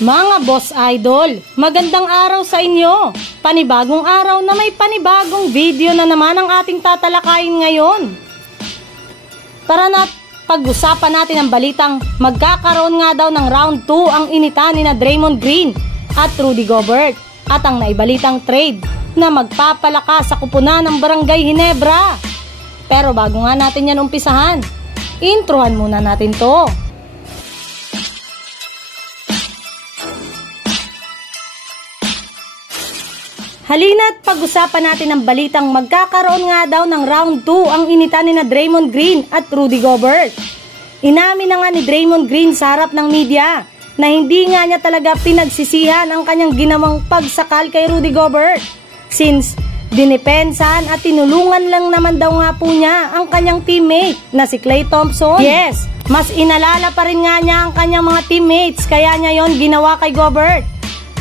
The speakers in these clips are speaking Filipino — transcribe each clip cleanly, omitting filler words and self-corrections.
Mga boss idol, magandang araw sa inyo. Panibagong araw na may panibagong video na naman ang ating tatalakayin ngayon. Tara na't pag-usapan natin ang balitang magkakaroon nga daw ng round 2 ang initan ni na Draymond Green at Rudy Gobert at ang naibalitang trade na magpapalakas sa kupunan ng Barangay Ginebra. Pero bago nga natin yan umpisahan, introhan muna natin to. Halina't pag-usapan natin ang balitang magkakaroon nga daw ng round 2 ang initan ni na Draymond Green at Rudy Gobert. Inamin na nga ni Draymond Green sa harap ng media na hindi nga niya talaga pinagsisihan ang kanyang ginawang pagsakal kay Rudy Gobert since dinipensahan at tinulungan lang naman daw nga po niya ang kanyang teammate na si Klay Thompson. Yes, mas inalala pa rin nga niya ang kanyang mga teammates kaya niya yon ginawa kay Gobert.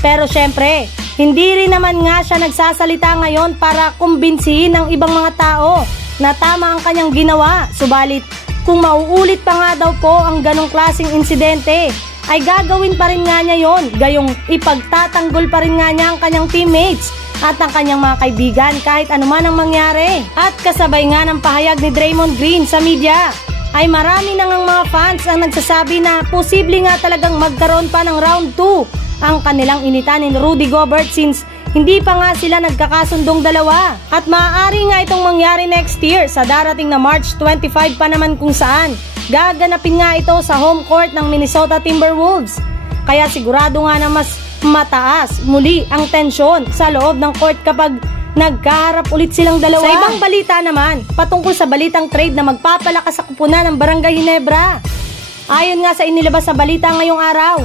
Pero syempre, hindi rin naman nga siya nagsasalita ngayon para kumbinsihin ng ibang mga tao na tama ang kanyang ginawa. Subalit, kung mauulit pa nga daw po ang ganong klaseng insidente, ay gagawin pa rin nga niya yon. Gayong ipagtatanggol pa rin nga niya ang kanyang teammates at ang kanyang mga kaibigan kahit anuman ang mangyari. At kasabay nga ng pahayag ni Draymond Green sa media, ay marami na ngang mga fans ang nagsasabi na posible nga talagang magkaroon pa ng round 2 ang kanilang initan ni Rudy Gobert since hindi pa nga sila nagkakasundong dalawa. At maaari nga itong mangyari next year sa darating na March 25 pa naman kung saan gaganapin nga ito sa home court ng Minnesota Timberwolves. Kaya sigurado nga na mas mataas muli ang tensyon sa loob ng court kapag nagkaharap ulit silang dalawa. Sa ibang balita naman, patungkol sa balitang trade na magpapalakas sa kupunan ng Barangay Ginebra. Ayon nga sa inilabas sa balita ngayong araw,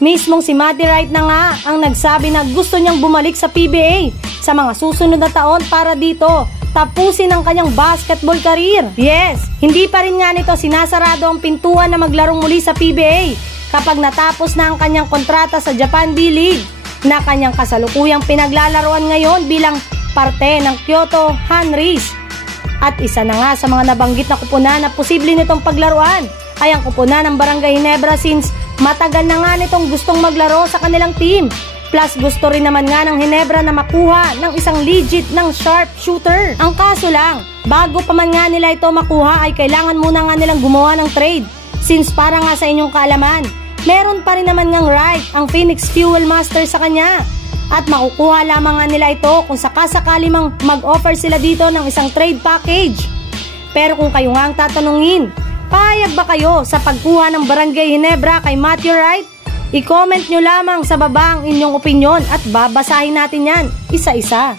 mismong si Matty Wright na nga ang nagsabi na gusto niyang bumalik sa PBA sa mga susunod na taon para dito tapusin ang kanyang basketball career. Yes, hindi pa rin nga nito sinasarado ang pintuan na maglarong muli sa PBA kapag natapos na ang kanyang kontrata sa Japan D-League na kanyang kasalukuyang pinaglalaroan ngayon bilang parte ng Kyoto Hanris. At isa na nga sa mga nabanggit na kupunan na posible nitong paglaruan ay ang kupunan ng Barangay Ginebra since matagal na nga nitong gustong maglaro sa kanilang team. Plus gusto rin naman nga ng Ginebra na makuha ng isang legit ng sharp shooter. Ang kaso lang, bago pa man nga nila ito makuha ay kailangan muna nga nilang gumawa ng trade. Since para nga sa inyong kaalaman, meron pa rin naman ngang right ang Phoenix Fuel Master sa kanya. At makukuha lamang nga nila ito kung sakasakali mang mag-offer sila dito ng isang trade package. Pero kung kayo nga ang tatanungin, payag ba kayo sa pagkuha ng Barangay Ginebra kay Matty Wright? I-comment nyo lamang sa baba ang inyong opinyon at babasahin natin yan isa-isa.